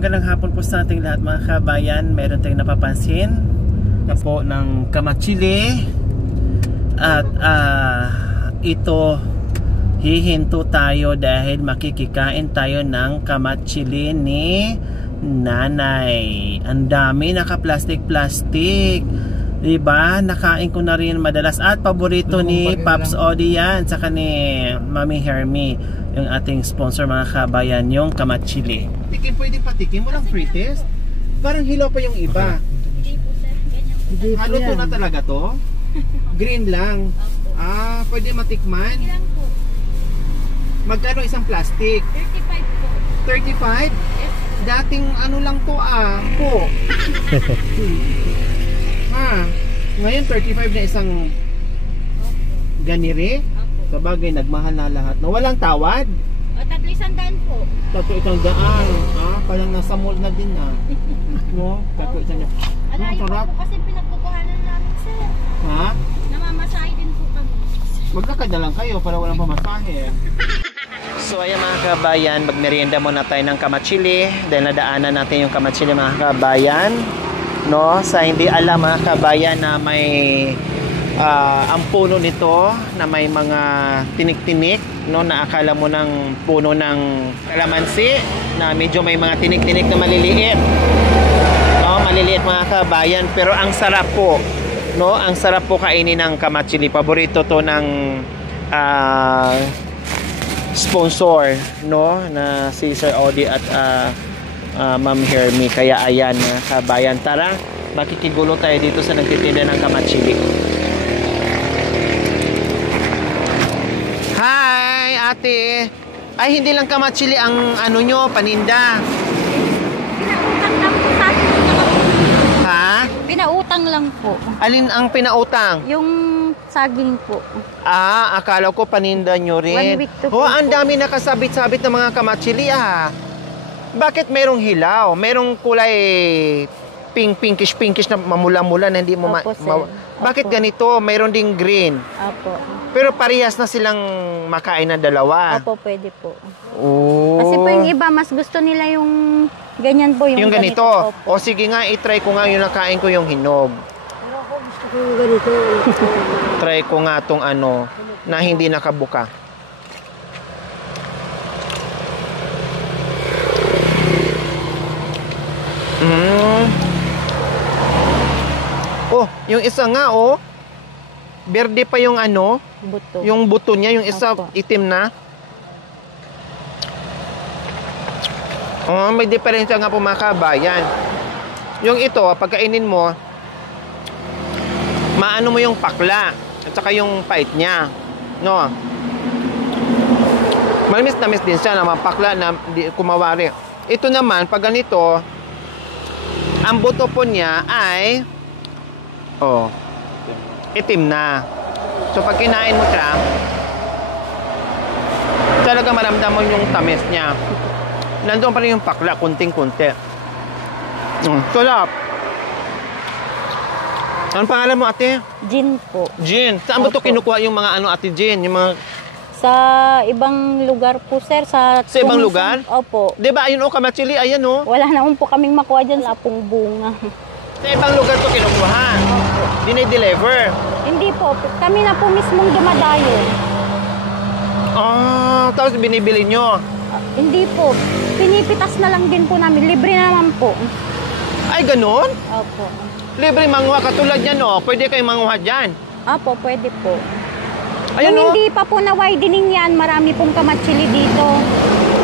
magandang hapon po sa ating lahat mga kabayan. Meron tayong napapansin na po ng kamatsili. At ito hihinto tayo dahil makikikain tayo ng kamatsili ni nanay. Ang dami naka-plastic. Diba? Nakain ko na rin madalas. At paborito ni Pops Odi yan. Saka ni Mami Hermie, yung ating sponsor mga kabayan, yung kamatsili. Tikim, pwedeng patikim. Walang free test. Parang hilaw pa yung iba. Halo to na talaga to? Green lang. Ah, pwede matikman. Magkano isang plastic? 35 po. 35? Dating ano lang to po. Ngayon 35 na isang ganire. Sabagay, nagmahal na lahat. Na walang tawad? O, 300 po. 300. Parang nasa mall na din No? 300. Alayo po kasi pinagkukuhanan namin, sir. Ha? Namamasahe din po kami. Maglakad na lang kayo para walang pamasahe. So ayan mga kabayan, magmerienda muna tayo ng kamatsili. Dahil nadaanan natin yung kamatsili mga kabayan. No? Sa hindi alam mga kabayan na may ang puno nito na may mga tinik-tinik, no, na akala mo ng puno ng kalamansi na medyo may mga tinik-tinik na maliliit. No, maliliit mga kabayan, pero ang sarap po. No, ang sarap po kainin ng kamatsili. Paborito to ng sponsor, no, na si Sir Odi at Ma'am Hermie. Kaya ayan mga kabayan, tara, makikigulo tayo dito sa nagtitinda ng kamatsili. Hi, ate. Ay, hindi lang kamatsili ang ano nyo, paninda. Pinautang lang po sa akin. Ha? Pinautang lang po. Alin ang pinautang? Yung saging po. Akala ko paninda nyo rin. 1 week to po. Ang dami nakasabit-sabit ng mga kamatsili Bakit merong hilaw? Merong kulay pinkish na mamula-mula na hindi mo Bakit ganito? Mayroon ding green. Apo. Pero parehas na silang makain ng dalawa. Apo, pwede po. Oh. Kasi po yung iba, mas gusto nila yung ganyan po. Yung ganito. Po. O sige nga, itry ko nga yung nakain ko yung hinog. Pero ako gusto ko yung ganito. Try ko nga tong ano, na hindi nakabuka. Oh, yung isa nga berde pa yung ano, Buto. yung buto niya, yung isa Opo. itim na. May diferensya nga po mga kabayan. Yung ito, pagkainin mo, maano mo yung pakla at saka yung pait niya, no? Malmis na miss din siya na mapakla na kumawari. Ito naman, pag ganito, ang buto po niya ay itim na. So pag kinain mo siya, talaga maramdam mo yung tamis niya. Nandoon pa rin yung pakla, kunting-kunti. Sarap. Anong pangalan mo, ate? Gin po. Gin. Saan ba ito kinukuha yung mga ate Gin? Yung mga... Sa ibang lugar po, sir. Sa ibang lugar? Opo. Diba, ayun kamatsili, ayan Wala naman po kaming makuha dyan sa pong bunga. Sa ibang lugar to kinukuha? Opo. Dinideliver? Hindi po. Kami na po mismong dumadayo. Tapos binibili nyo? Hindi po. Pinipitas na lang din po namin. Libre naman po. Ay, ganun? Opo. Libre manguha. Katulad yan, pwede kayong manguha dyan. Opo, pwede po. Ayun, Kung hindi pa po na-widening yan, marami pong kamatsili dito.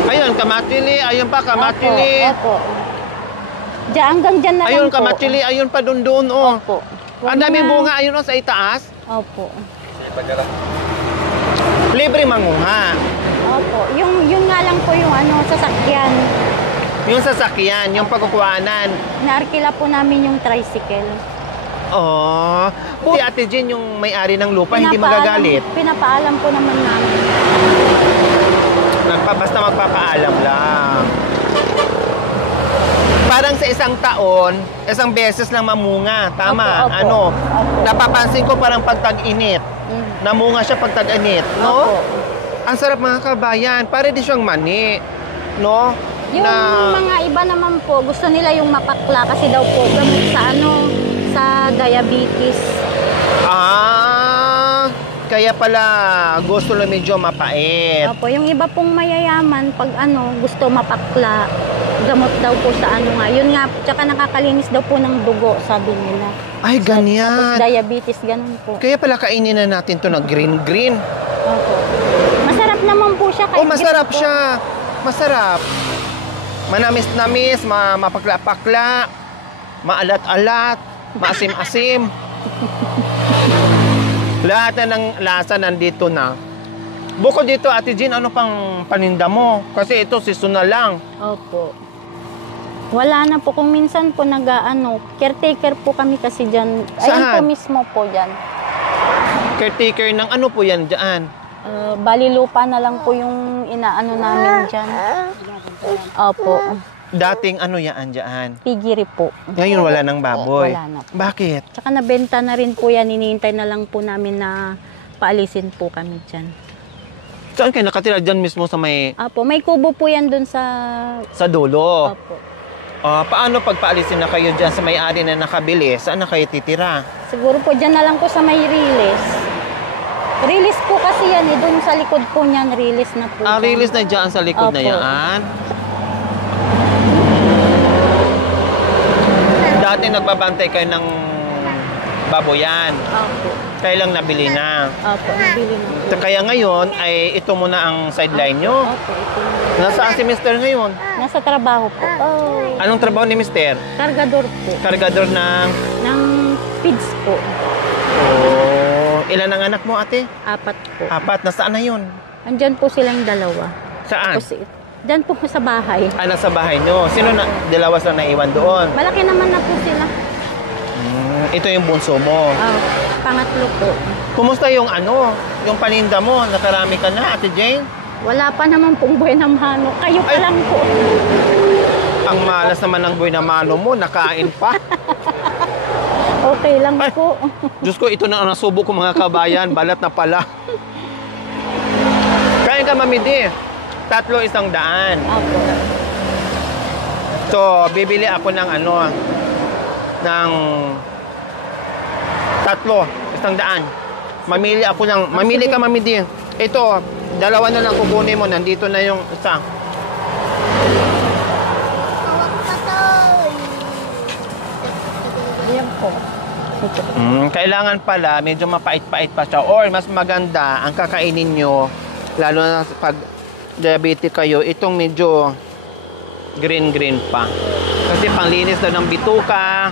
Ayun, kamatsili. Ayun pa, kamatsili. Opo. Hanggang dyan na ayun, lang po. kamatsili. Ayun pa doon. Opo. Ang daming bunga. Ayun, sa itaas. Opo. Libre manguha. Opo. Yung nga lang po yung sasakyan. Yung sasakyan, yung pagkukuhanan. Naarkila po namin yung tricycle. Si Ate Jean yung may-ari ng lupa, hindi magagalit. Pinapaalam po naman namin. Basta magpapaalam lang. Parang sa isang taon, isang beses lang mamunga. Tama? Opo. Napapansin ko parang pag tag-init. Namunga siya pag tag-init, no? Opo. Ang sarap mga kabayan. Pare di siyang mani, no? Yung na... mga iba naman po, gusto nila yung mapakla kasi daw po gamot sa sa diabetes. Ah, kaya pala gusto lang medyo mapait. Opo, yung iba pong mayayaman, pag gusto mapakla, gamot daw po sa nga. Yun nga, tsaka nakakalinis daw po ng dugo, sabi nila. Ay, ganyan. Tapos diabetes, ganun po. Kaya pala kainin na natin to na green-green. Opo. Masarap naman po siya. Oh, masarap siya. Masarap. Manamis-namis, mapakla-pakla, maalat-alat, maasim-asim. Lahat na ng lasa nandito na. Bukod dito, Ate Jean, ano pang paninda mo? Kasi ito, seasonal lang. Opo. Wala na po. Kung minsan po caretaker po kami kasi dyan. Ayan Saan? po mismo po dyan. Caretaker ng ano po yan dyan? Bali lupa na lang po yung inaano namin dyan. Opo. Dating ano yan dyan? Pigiri po. Ngayon wala nang baboy. Wala na po. Bakit? Tsaka nabenta na rin po yan. Hinihintay na lang po namin na paalisin po kami dyan. Saan kayo nakatira dyan mismo sa may... Opo. May kubo po yan dun sa... Sa dulo? Opo. Paano pag paalisin na kayo dyan sa may-ari na nakabili? Saan na kayo titira? Siguro po dyan na lang po sa may release. Release po kasi yan eh. Doon sa likod po niyan, release na po. Release na dyan sa likod na Opo. yan? Dati nagbabantay kayo ng baboyan. Opo. Kaya lang nabili na. Opo, nabili na po. Kaya ngayon ay ito muna ang sideline nyo. Opo, ito. Nasaan si Mr. ngayon? Nasa trabaho po. Anong trabaho ni Mr.? Kargador po. Kargador ng... Ng feeds po. Ilan ang anak mo, ate? 4 po. 4. Nasaan na yun? Andyan po silang dalawa. Saan? Tapos, dyan po sa bahay. Nasa bahay nyo. Sino na? Dalawa sila naiwan doon. Malaki naman na po sila. Ito yung bunso mo. Pangatlo po. Kumusta yung yung paninda mo? Nakarami ka na, Ate Jane? Wala pa naman pong buhay na mano. Kayo pa lang po. Ang malas naman ng buhay na mano mo, nakain pa. Okay lang po. Diyos ko, ito na ang nasubo ko mga kabayan. Balat na pala. Kain ka, Mami D. 3 100. Opo. So, bibili ako ng ng 3 100. Mamili ka, Mami D. Ito, 2 na lang kukunin mo. Nandito na yung isa. Yan po. Kailangan pala, medyo mapait-pait pa siya. Or mas maganda, ang kakainin nyo, lalo na pag diabetic kayo, itong medyo green-green pa. Kasi panglinis na ng bituka,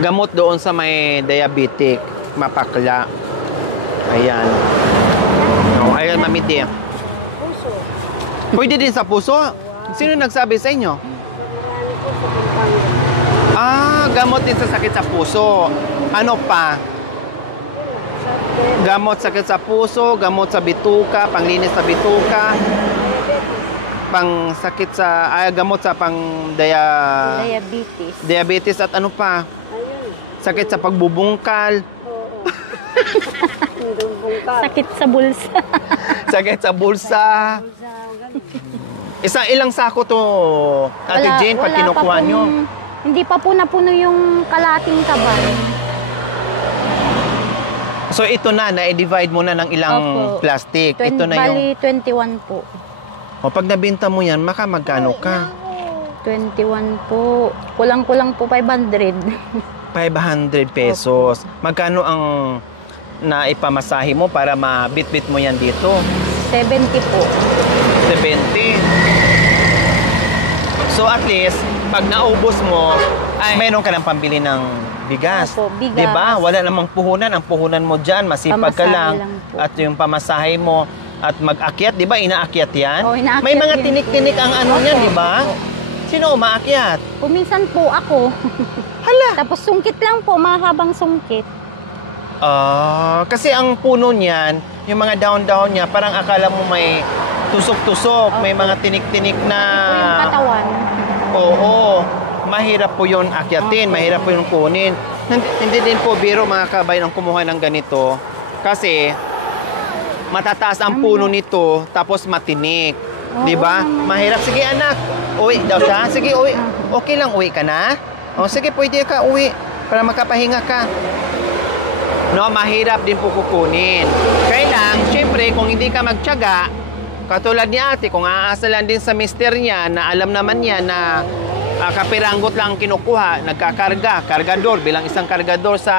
gamot doon sa may diabetic, mapakla. Ayan. Ayan, Mami D. Puso. Pwede din sa puso? Sino nagsabi sa inyo? Gamot din sa sakit sa puso. Ano pa? Gamot sakit sa puso, gamot sa bituka, panglinis sa bituka, pang sakit sa gamot sa Diabetes. diabetes at ano pa? Sakit sa pagbubungkal. Sakit sa bulsa. Sakit sa bulsa. Ilang sako to, Ate Jane, pag kinukuha nyo? Hindi pa po napuno yung kalating kaban. So ito na-divide mo na ng ilang plastic. Ito na yung... Bali, 21 po. Pag nabenta mo yan, magkano ka? 21 po. Kulang-kulang po 500. 500 pesos. Magkano ang naipamasahe mo para mabit-bit mo yan dito? 70 po. 70. So at least, pag naubos mo, ay meron ka ng pambili ng bigas. Opo, bigas. Diba? Wala namang puhunan. Ang puhunan mo dyan, masipag ka Pamasahe lang. lang po. At yung pamasahe mo, at mag-akyat, di ba? Inaakyat yan? Oo, inaakyat May mga yun. tinik-tinik ang niyan, di ba? Opo. Sino umaakyat? Kuminsan po ako. Hala! Tapos sungkit lang po, mahabang sungkit. Kasi ang puno niyan, yung mga down-down niya, parang akala mo may tusok-tusok, may mga tinik-tinik na... Po yung katawan. Oo. Mahirap po yun akyatin, mahirap po yun kunin. Hindi din po biro mga kabayan ang kumuha ng ganito. Kasi matataas ang puno nito, tapos matinik. Oo, Di ba? naman. Mahirap. Sige anak, uwi daw siya. Sige, uwi. Okay lang, uwi ka na? O sige, pwede ka uwi para makapahinga ka. No, mahirap din po kukunin. Kaya lang, syempre, kung hindi ka magtiyaga, katulad ni ate, kung aasa lang din sa mister niya na alam naman niya na kapiranggot lang kinukuha, nagkakarga, kargador, bilang isang kargador sa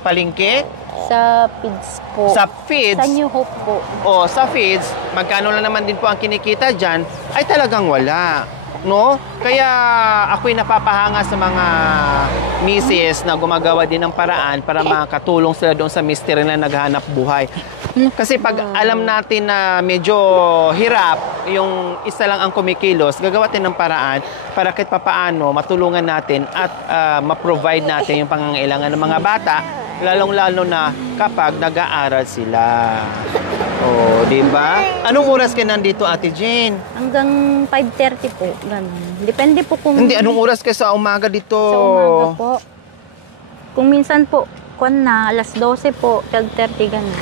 palengke, Sa feeds po. sa feeds, Sa New Hope po. o sa feeds, magkano lang naman din po ang kinikita dyan, ay talagang wala. No? Kaya ako'y napapahanga sa mga misis na gumagawa din ng paraan para makatulong sila doon sa mister na naghahanap buhay. Kasi pag alam natin na medyo hirap, yung isa lang ang kumikilos, gagawa natin ng paraan para kahit papaano matulungan natin at ma-provide natin yung pangangailangan ng mga bata, lalong-lalo na kapag nag-aaral sila. Oh, di ba? Anong oras ka nandito, Ate Jane? Hanggang 5:30 po. Ganun. Depende po kung... Hindi, anong oras ka sa umaga dito? Sa umaga po. Kung minsan po, kung na, alas 12 po, 12:30 ganun.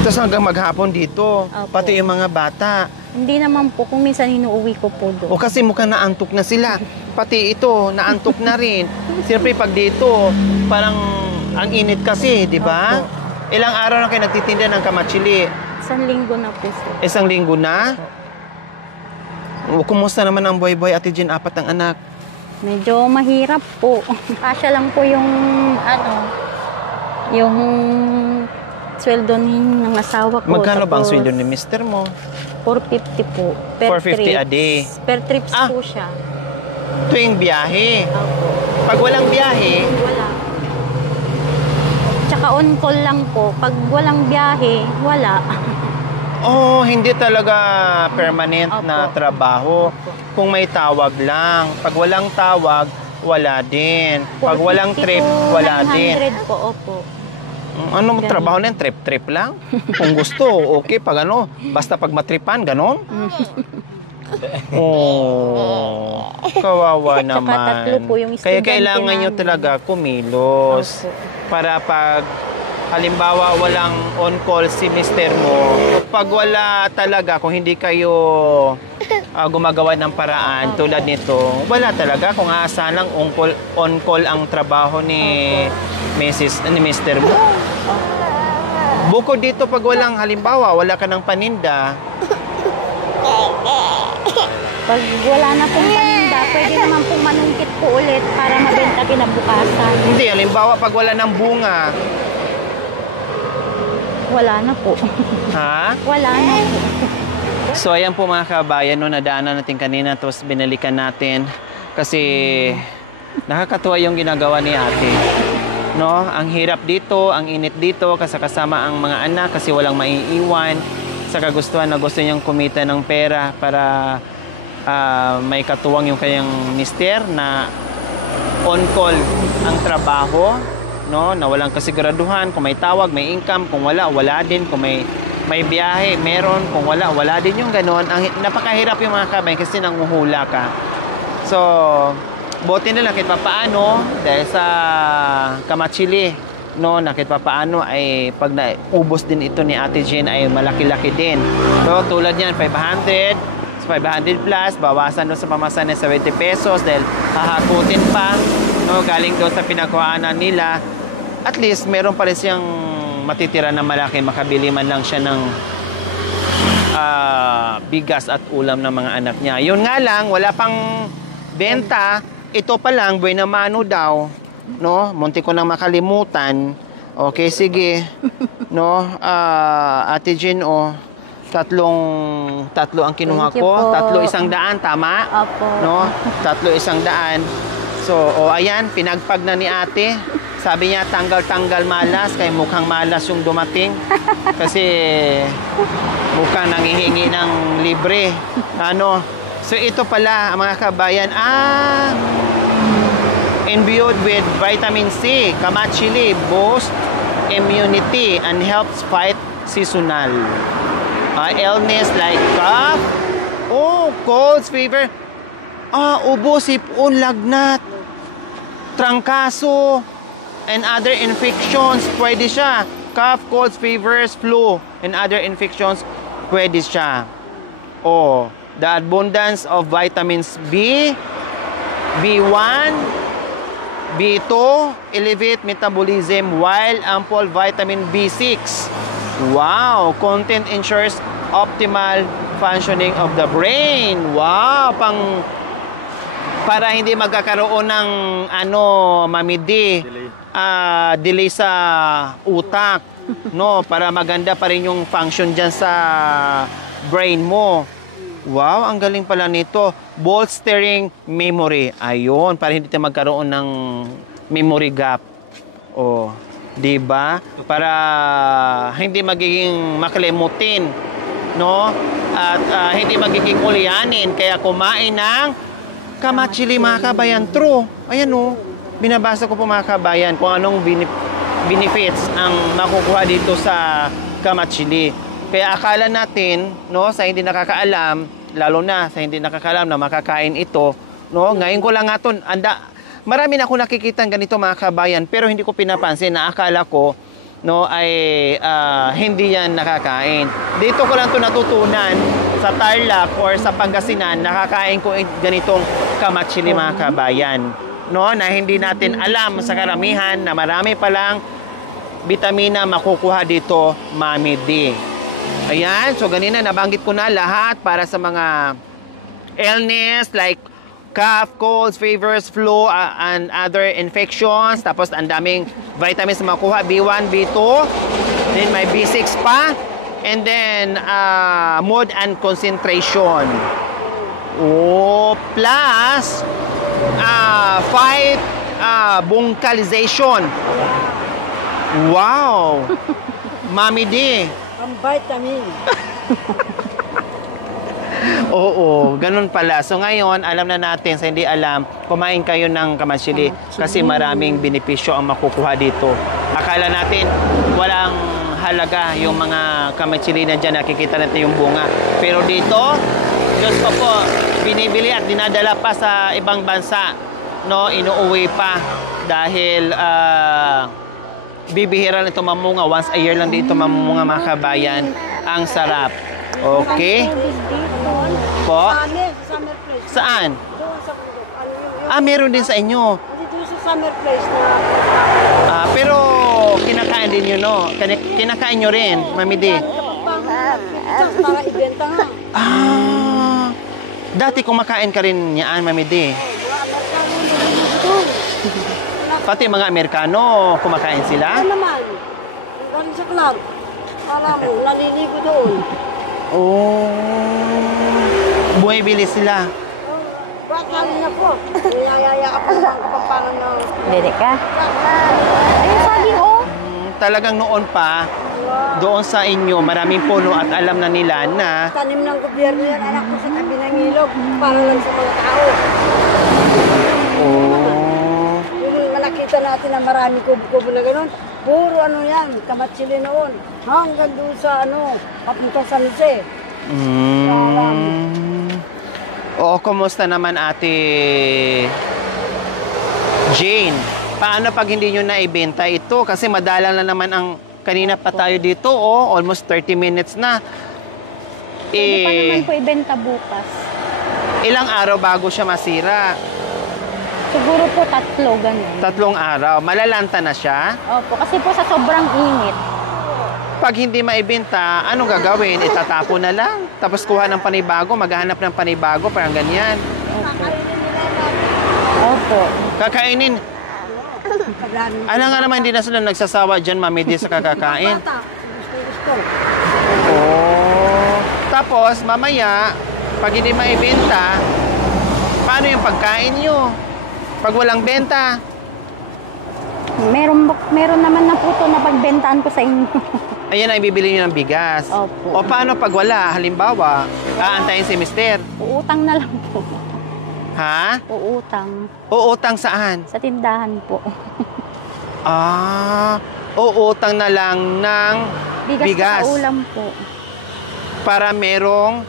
Tapos hanggang maghapon dito, Opo. pati yung mga bata. Hindi naman po, kung minsan inuuwi ko po doon. O kasi mukhang naantok na sila. Pati ito, naantok na rin. Siyempre pag dito, parang ang init kasi, di ba? Opo. Ilang araw na kayo nagtitinda ng kamatsili? 1 linggo na po sir. 1 linggo na? O, kumusta naman ang buhay-buhay, Ate Jane? 4 ang anak. Medyo mahirap po. Kasya lang po yung, yung sweldo ng asawa ko. Magkano bang Tapos, sweldo ni mister mo? 450 po. Per 450 a trips. day. Per trips Ah. po siya. Tuwing biyahe. Opo. Pag walang biyahe, Wala. Tsaka on call lang po. Pag walang biyahe, wala. oh, hindi talaga permanent Opo. na trabaho. Opo. Kung may tawag lang. Pag walang tawag, wala din. Pag walang 450 trip, to wala din. 900 po, opo. Ano Ganun. trabaho na yan? Trip-trip lang? Kung gusto, okay. Pag ano, basta pag matripan, ganon? Oh, kawawa Tsaka naman. tatlo po yung Kaya estudyante kailangan nyo namin. talaga kumilos. Opo. Para pag halimbawa walang on-call si mister mo, pag wala talaga, kung hindi kayo gumagawa ng paraan tulad nito, wala talaga. Kung aasahan lang on-call ang trabaho ni mister mo. Bukod dito, pag walang halimbawa, wala ka ng paninda, Pag wala na pong paninda, pwede naman pong manungkit po ulit para mabenta kinabukasan. hindi, halimbawa pag wala ng bunga, Wala na po. ha? Wala na po. So ayan po mga kabayan, no, nadaanan natin kanina tapos binalikan natin kasi nakakatuwa yung ginagawa ni ate. No, ang hirap dito, ang init dito kasi kasama ang mga anak kasi walang maiiwan. Sa kagustuhan na gusto niyang kumita ng pera para may katuwang yung kanyang mister na on-call ang trabaho, no, na walang kasiguraduhan. Kung may tawag, may income. Kung wala, wala din. Kung may biyahe, meron. Kung wala, wala din yung ganon. Napakahirap yung mga kabayan kasi nanguhula ka. So, buti na lang kahit papaano dahil sa kamatsili, no, na kahit papaano ay pag naubos din ito ni Ate Jane ay malaki-laki din. So, tulad niyan, 500 plus, bawasan doon sa pamasahe sa 20 pesos dahil hahakutin pa, no, galing doon sa pinagkuhaanan nila. At least, meron pa rin siyang matitira na malaki, makabili man lang siya ng bigas at ulam ng mga anak niya. Yun nga lang, wala pang benta. Ito pa lang, buena mano daw. No? Munti ko nang makalimutan. Okay, sige. No? Ate Jean, tatlo ang kinuha Thank you ko. po. 300, tama? Opo. No? 300. So, ayan, pinagpag na ni ate. Sabi niya, tanggal-tanggal malas, kaya mukhang malas yung dumating. Kasi mukhang nangihingi ng libre. Ano? So, ito pala, mga kabayan, imbued with vitamin C, kamatsili, boosts immunity and helps fight seasonal illness like cough, colds, fever, ubo, sipon, lagnat, trangkaso, and other infections. Pwede siya. cough, colds, fevers, flu, and other infections, pwede siya. O, the abundance of vitamins B, B1, B2, elevate metabolism, while ample vitamin B6. Wow! Content ensures optimal functioning of the brain. Wow! Para hindi magkakaroon ng mamidi, delay sa utak, no? Para maganda pa rin yung function diyan sa brain mo. Wow, ang galing pala nito. Bolstering memory. Ayun, para hindi tayo magkaroon ng memory gap. Oh, 'di ba? Para hindi magiging makalimutin, no? At hindi magiging ulyanin, kaya kumain ng kamachili, mga kabayan. True. Ayan, oh. Binabasa ko po, mga kabayan, kung anong benefits ang makukuha dito sa kamachili. Kaya akala natin, no, sa hindi nakakaalam, lalo na sa hindi nakakaalam na makakain ito, no, ngayon ko lang nga ito, marami na ako nakikita ganito, mga kabayan, pero hindi ko pinapansin na akala ko, no, ay hindi yan nakakain. Dito ko lang ito natutunan sa Tarlac or sa Pangasinan, nakakain ko ganitong kamachili, mga kabayan, no, na hindi natin alam sa karamihan na marami palang vitamina makukuha dito, Mami D. Ayan, so ganina nabanggit ko na lahat para sa mga illness like cough, colds, fevers, flu, and other infections. Tapos ang daming vitamins na makuha, B1, B2, then may B6 pa, and then mood and concentration. Oh, plus fight bunkalization. Wow! Mami D. Ang vitamin. Oo, ganun pala. So ngayon, alam na natin, sa hindi alam, kumain kayo ng kamachili kasi maraming benepisyo ang makukuha dito. Akala natin walang halaga yung mga kamachili na dyan, nakikita natin yung bunga. Pero dito, Diyos ko po, binibili at dinadala pa sa ibang bansa, no, inuuwi pa dahil bibihira nito mamunga. Once a year lang dito mamunga, mga kabayan. Ang sarap. Okay? Po? Summer place. Saan? Doon sa ano Meron din sa inyo. dito sa summer place na Pero kinakain din nyo, no? Kinakain nyo rin, Mami D. para ibenta nga. Dati kumakain ka rin niyaan, Mami D. Pati mga Amerikano, kumakain sila? Ano naman? Galing sa club. Alam mo, naliligo doon. Oh. Bumibili sila. Baka na po. Niyayaya ka po ang kapampangan ng... Dede ka? Ayun, sabi, oh. Talagang noon pa, doon sa inyo, maraming puno at alam na nila na... Tanim ng gobyerno yan, anak ko sa tabi ng ilog. Para lang sa mga tao. Oh. Yung nakita natin na marami kubo-kubo na gano'n. Puro ano yan, kamatsili noon. Hanggang doon sa papunta sa Jose. Oo, kumusta naman Ate Jane? Paano pag hindi nyo naibenta ito? Kasi madalang na naman ang kanina pa tayo dito, almost 30 minutes na. Pwede pa naman po ibenta bukas. Ilang araw bago siya masira? Siguro po 3, ganun. 3 araw. Malalanta na siya? Opo, kasi po sa sobrang init. Pag hindi maibenta, anong gagawin? Itatapo na lang. Tapos kuha ng panibago, maghahanap ng panibago, parang ganyan. Opo. Kakainin. Ano nga naman, hindi na sila nagsasawa dyan, Mami D, sa kakakain. Gusto. Oh. Tapos, mamaya, pag hindi maibenta, paano yung pagkain nyo? Pag walang benta? Meron naman na po ito na pagbentaan ko sa inyo. Ayan ang ibibili nyo ng bigas. Opo. O paano pag wala? Halimbawa, aantayin si mister. Uutang na lang po. Ha? Uutang. Uutang saan? Sa tindahan po. Uutang na lang ng bigas. Sa ulam po. Para merong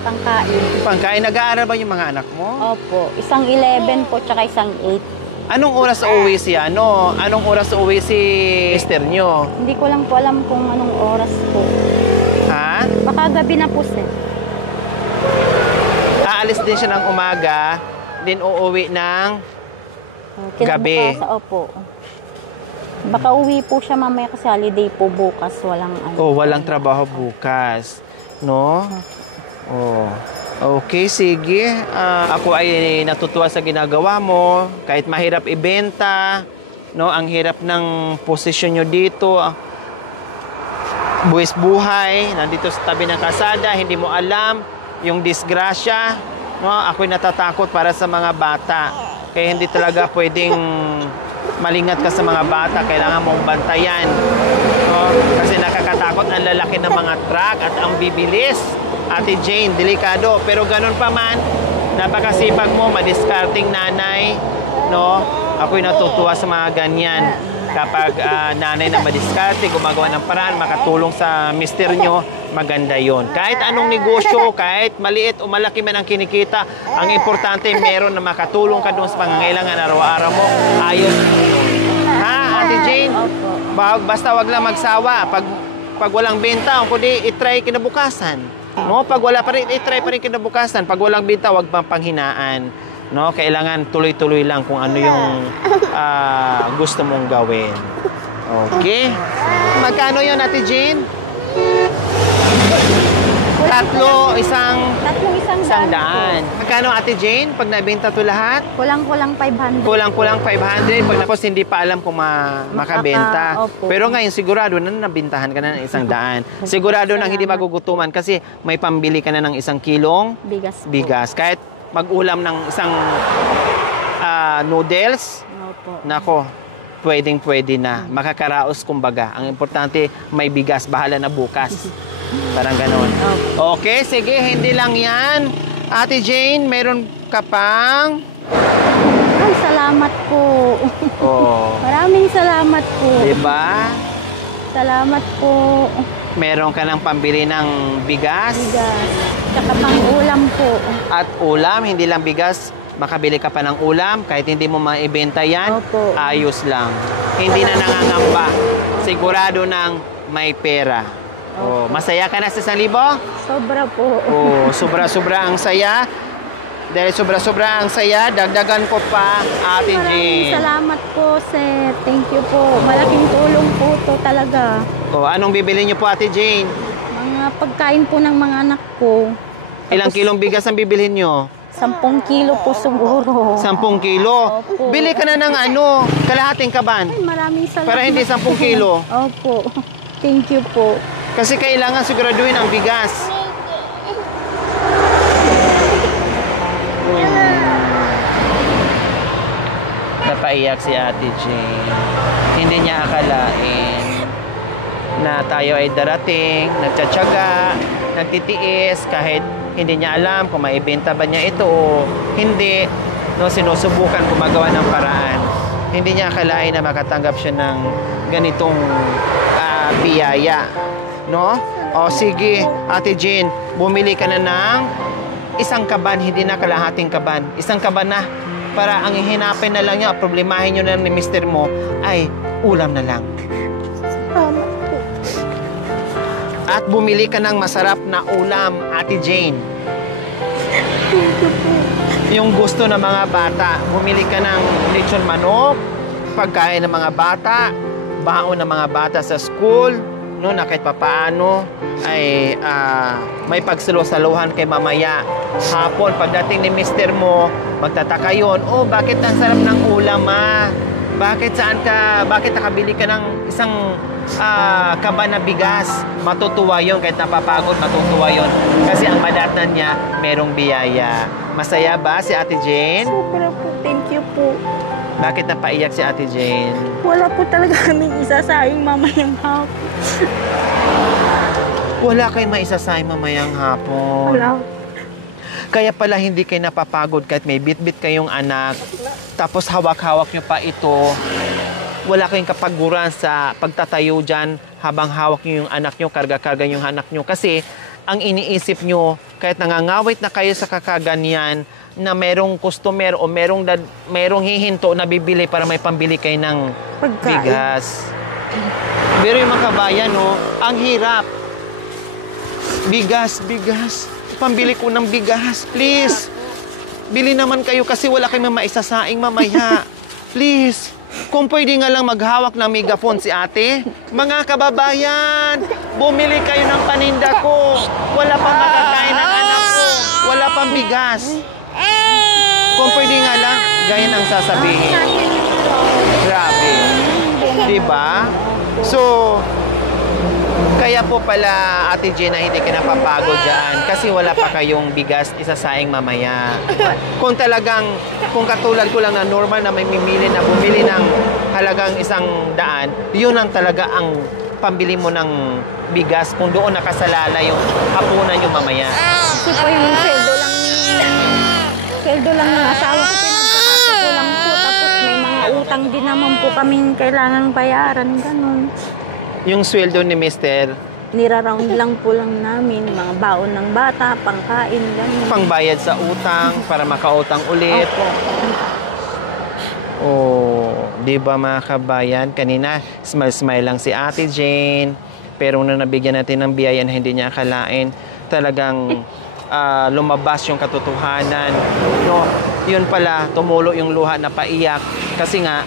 Pangkain. pangkain. Nag-aaral ba yung mga anak mo? Opo. Isang 11 po, tsaka isang 8. Anong oras uuwi siya? Ano? Anong oras uuwi si mister nyo? Hindi ko lang po alam kung anong oras po. Ha? Baka gabi na po, sir. Aalis din siya ng umaga, din uuwi ng gabi. Kinabukasan, opo. Baka uwi po siya mamaya kasi holiday po bukas. Walang ano. Oh, walang trabaho bukas. No? Oh. Okay, sige. Ako ay natutuwa sa ginagawa mo. Kahit mahirap ibenta, no? Ang hirap ng posisyon nyo dito. Buwis buhay, nandito sa tabi ng kasada, hindi mo alam yung disgrasya. No? Ako'y natatakot para sa mga bata. Kaya hindi talaga pwedeng malingat ka sa mga bata, kailangan mong bantayan. No? Kasi nakakatakot ang lalaki ng mga truck at ang bibilis. Ate Jane, delikado. Pero ganun pa man, napakasipag mo, madiscarding nanay. No? Ako'y natutuwa sa mga ganyan. Kapag nanay na madiskarte, gumagawa ng paraan, makatulong sa mister nyo, maganda yon. Kahit anong negosyo, kahit maliit o malaki man ang kinikita, ang importante meron na makatulong ka doon sa pangangailangan araw-araw mo. Ayos. Ha, Ate Jane? Basta wag lang magsawa. Pag walang benta, kundi itry kinabukasan. No, pag wala pa rin, itry pa rin kinabukasan. Pag walang benta, wag pang panghinaan. No, kailangan tuloy-tuloy lang kung ano yung gusto mong gawin. Okay? Magkano yun, Ate Jane? Tatlong isang daan. Magkano, Ate Jane, pag nabenta to lahat? Kulang-kulang 500. Kulang-kulang 500. Pag tapos hindi pa alam kung makabenta. Opo. Pero ngayon, sigurado na nabintahan ka na ng 100. Sigurado na hindi magugutuman kasi may pambili ka na ng 1 kilong bigas. Kahit mag-ulam ng isang noodles, Opo. nako, pwedeng-pwede na. Makakaraos, kumbaga. Ang importante, may bigas. Bahala na bukas. Parang ganon. Okay, sige. Hindi lang yan. Ate Jane, meron ka pang... Ay, salamat po. Oh. Maraming salamat po. Diba? Salamat po. Meron ka ng pambili ng bigas. Bigas. Tsaka pang ulam po. At ulam, hindi lang bigas. Makabili ka pa ng ulam. Kahit hindi mo maibenta yan, Opo. ayos lang. Hindi na nangangamba. Sigurado nang may pera. Oh, masaya ka na sa 1,000? Sobra po. Oh, sobra-sobra ang saya. Dahil sobra-sobra ang saya, dagdagan ko pa, Ate Maraming Jane. salamat po, sir. Thank you po. Malaking tulong po to talaga. Oh, anong bibili niyo po, Ate Jane? Mga pagkain po ng mga anak ko. Ilang kilong bigas ang bibilhin niyo? 10 kilo po siguro. 10 kilo. Opo. Bili ka na ng kalahating kaban. Ay, maraming salamat. Para hindi 10 kilo. Opo. Thank you po. Kasi kailangan siguraduhin ang bigas. Napaiyak si Ate Jane. Hindi niya akalain na tayo ay darating, nagtsatsaga, nagtitiis, kahit hindi niya alam kung maibenta ba niya ito o hindi. No, sinusubukan gumagawa ng paraan. Hindi niya akalain na makatanggap siya ng ganitong biyaya. No? O sige, Ate Jane, bumili ka na ng 1 kaban, hindi na kalahating kaban. 1 kaban na. Para ang hihinapin na lang niya, problemahin niyo na ni mister mo, ay ulam na lang. At bumili ka ng masarap na ulam, Ate Jane. Yung gusto ng mga bata, bumili ka ng lechon manok, pagkain ng mga bata, baon ng mga bata sa school, no, na kahit papaano ay may pagsalo-saluhan kay mamaya. Hapon, pagdating ni mister mo, magtataka yun, oh, bakit ang sarap ng ulam, Bakit nakabili ka ng 1 kaban na bigas? Matutuwa yun, kahit napapagod, matutuwa yun. Kasi ang madatnan niya, merong biyaya. Masaya ba si Ate Jane? Sobra po. Thank you po. Bakit napaiyak si Ate Jane? Wala po talaga kaming isasaing mamayang hapon. Wala kayong maisasayang mamayang hapon. Wala. Kaya pala hindi kayo napapagod kahit may bit-bit kayong anak. Tapos hawak-hawak nyo pa ito. Wala kayong kapaguran sa pagtatayo dyan habang hawak nyo yung anak nyo, karga-karga yung anak nyo. Kasi ang iniisip nyo, kahit nangangawit na kayo sa kakaganyan, na merong customer o merong hihinto na bibili para may pambili kayo ng bigas. Pero yung mga kabayan, no, ang hirap. Bigas. Pambili ko ng bigas, please. Bili naman kayo kasi wala kayong maisasaing mamaya. Please. Kung pwede nga lang maghawak ng megaphone si ate. Mga kababayan, bumili kayo ng paninda ko. Wala pang makakain ng anak ko. Wala pang bigas. Kung pwede nga lang, ganyan ang sasabihin. Grabe. Diba? So, kaya po pala, Ate Gina, hindi ka napapagod dyan kasi wala pa kayong bigas isasaing mamaya. Kung katulad ko lang na normal na may mimili na bumili ng halagang 100, yun ang talaga ang pambili mo ng bigas kung doon nakasalala yung hapunan yung mamaya. Kasi po yung sweldo lang ng asawa ko, pinagkakasok ko lang po. Tapos may mga utang din naman po kaming kailangan bayaran, ganun. Yung sweldo ni Mister, Niraround lang po lang namin, mga baon ng bata, pangkain, ganun. pangbayad sa utang para makautang ulit. Opo. Oh, di ba mga kabayan? Kanina, smile lang si Ate Jane. Pero nung nabigyan natin ng biyaya na hindi niya akalain, talagang lumabas yung katotohanan. No, yun pala, tumulo yung luha na paiyak. Kasi nga,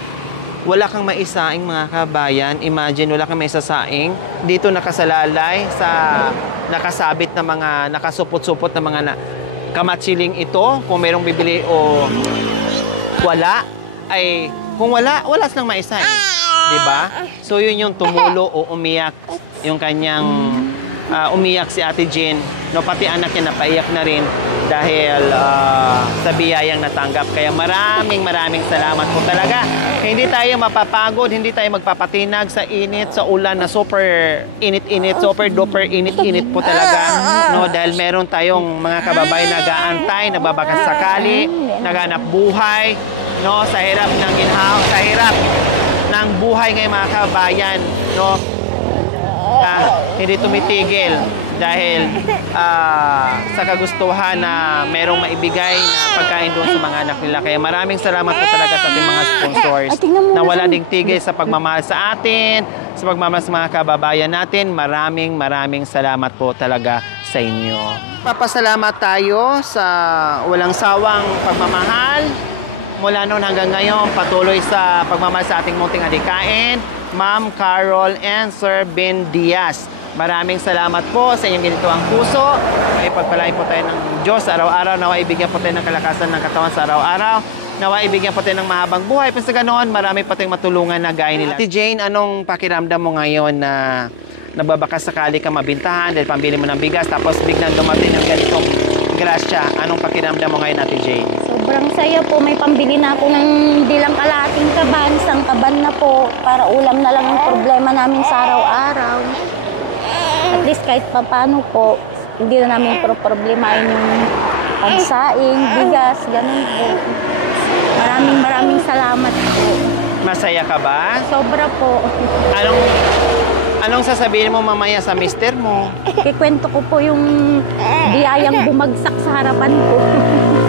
wala kang maisaing mga kabayan. Imagine, wala kang maisasaing. Dito nakasalalay sa nakasabit na mga, nakasupot-supot na mga kamatsiling ito. Kung merong bibili o wala, ay kung wala silang maisaing. Diba? So yun yung tumulo o umiyak yung kanyang umiyak si Ate Jean. No, pati anak niya napaiyak na rin dahil sa biyayang natanggap. Kaya maraming salamat po talaga. Hindi tayo mapapagod, hindi tayo magpapatinag sa init, sa ulan na super init-init, super duper init-init po talaga. No, dahil meron tayong mga kababayan nag-aantay, nababakas sakali, naghanap buhay, no, sa hirap ng ginhawa, sa hirap ng buhay ngayon mga kababayan, no. Hindi tumitigil dahil sa kagustuhan na merong maibigay na pagkain doon sa mga anak nila. Kaya maraming salamat po talaga sa ating mga sponsors na wala ding tigil sa pagmamahal sa atin, sa pagmamahal sa mga kababayan natin. Maraming salamat po talaga sa inyo. Papasalamat tayo sa walang sawang pagmamahal mula noon hanggang ngayon, patuloy sa pagmamahal sa ating munting adikain, Ma'am Carol and Sir Ben Diaz. Maraming salamat po sa inyong ginituang puso. Ay pagpalain po tayo ng Diyos araw-araw. Nawa ibigyan po tayo ng kalakasan ng katawan sa araw-araw. Nawa ibigyan po tayo ng mahabang buhay. Pero sa ganoon, marami pa tayong matulungan na gaya nila. Ate Jane, anong pakiramdam mo ngayon na nababakas sakali ka mabintahan dahil pambili mo ng bigas tapos biglang dumating ng ganitong grasya? Anong pakiramdam mo ngayon, Ate Jane? Sobrang saya po. May pambili na ako ng di lang kalating kaban, isang kaban na po. Para ulam na lang ang problema namin sa araw-araw. At least kahit papano po, hindi na namin problemahin yung pagsaing, bigas, ganun po. Maraming salamat po. Masaya ka ba? Sobra po. Anong sasabihin mo mamaya sa mister mo? Kikwento ko po yung biyayang bumagsak sa harapan ko.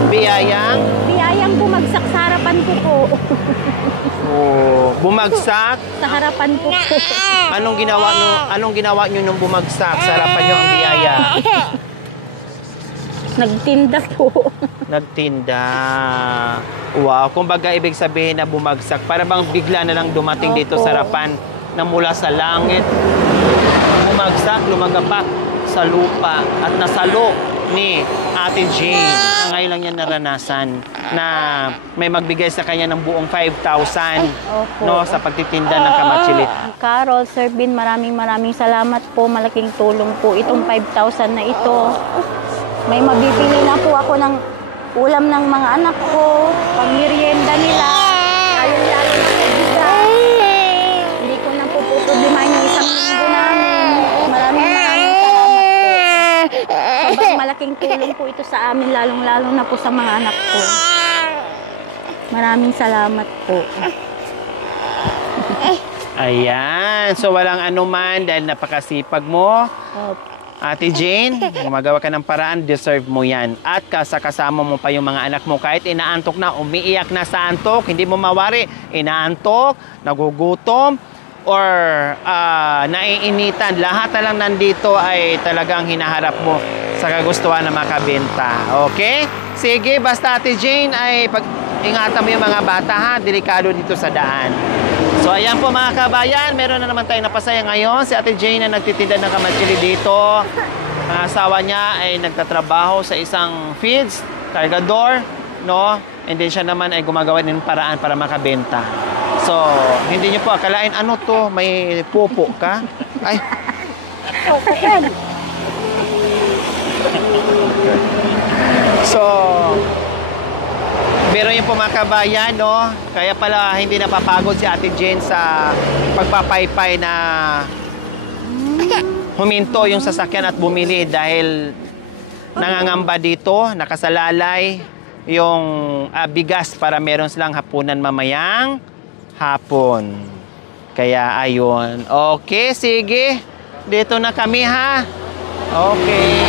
Biyayang? Biyayang bumagsak sa harapan ko po. Oh, bumagsak? Sa harapan ko po. Anong ginawa nyo nung bumagsak sa harapan nyo ang biyaya? Nagtinda po. Nagtinda. Wow, kumbaga ibig sabihin na bumagsak. Para bang bigla na lang dumating dito sa harapan na mula sa langit. Bumagsak, lumagapak sa lupa at nasalo ni Ate Jane. Ngayon lang yan naranasan na may magbigay sa kanya ng buong 5,000 no, sa pagtitinda ng kamatsili. Carol, Sir Bin, maraming salamat po. Malaking tulong po itong 5,000 na ito. May mabibili na po ako ng ulam ng mga anak ko, pangmerienda nila, lalo-lalo na sa bigas. Hindi ko na po problemahin yung isang linggo namin. Maraming salamat po. Sobrang malaking tulong po ito sa amin, lalong-lalo na po sa mga anak ko. Maraming salamat po. Ayan. So walang anuman dahil napakasipag mo. Ate Jane, gumagawa ka ng paraan, deserve mo yan. At kasama mo pa yung mga anak mo. Kahit inaantok na, umiiyak na sa antok, hindi mo mawari, inaantok, nagugutom, or naiinitan. Lahat na lang nandito ay talagang hinaharap mo sa kagustuhan na makabenta. Okay? Sige, basta Ate Jane ay ingatan mo yung mga bata ha, delikado dito sa daan. So ayan po mga kabayan, meron na naman tayong napasaya ngayon. Si Ate Jane na nagtitinda ng kamatsili dito. Ang asawa niya ay nagtatrabaho sa isang feeds, cargador, no? And then siya naman ay gumagawa ng paraan para makabenta. So, hindi niyo po akalain, ano to? May pupo ka? Ay. So, pero yung po mga kabayan, no? Kaya pala hindi napapagod si Ate Jane sa pagpapaypay na huminto yung sasakyan at bumili dahil nangangamba dito, nakasalalay yung bigas para meron silang hapunan mamayang hapon. Kaya ayun. Okay, sige. Dito na kami ha. Okay.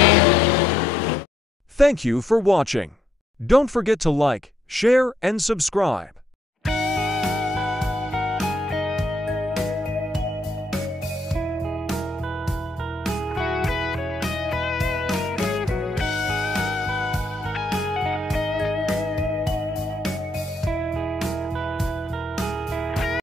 Thank you for watching. Don't forget to like, share, and subscribe.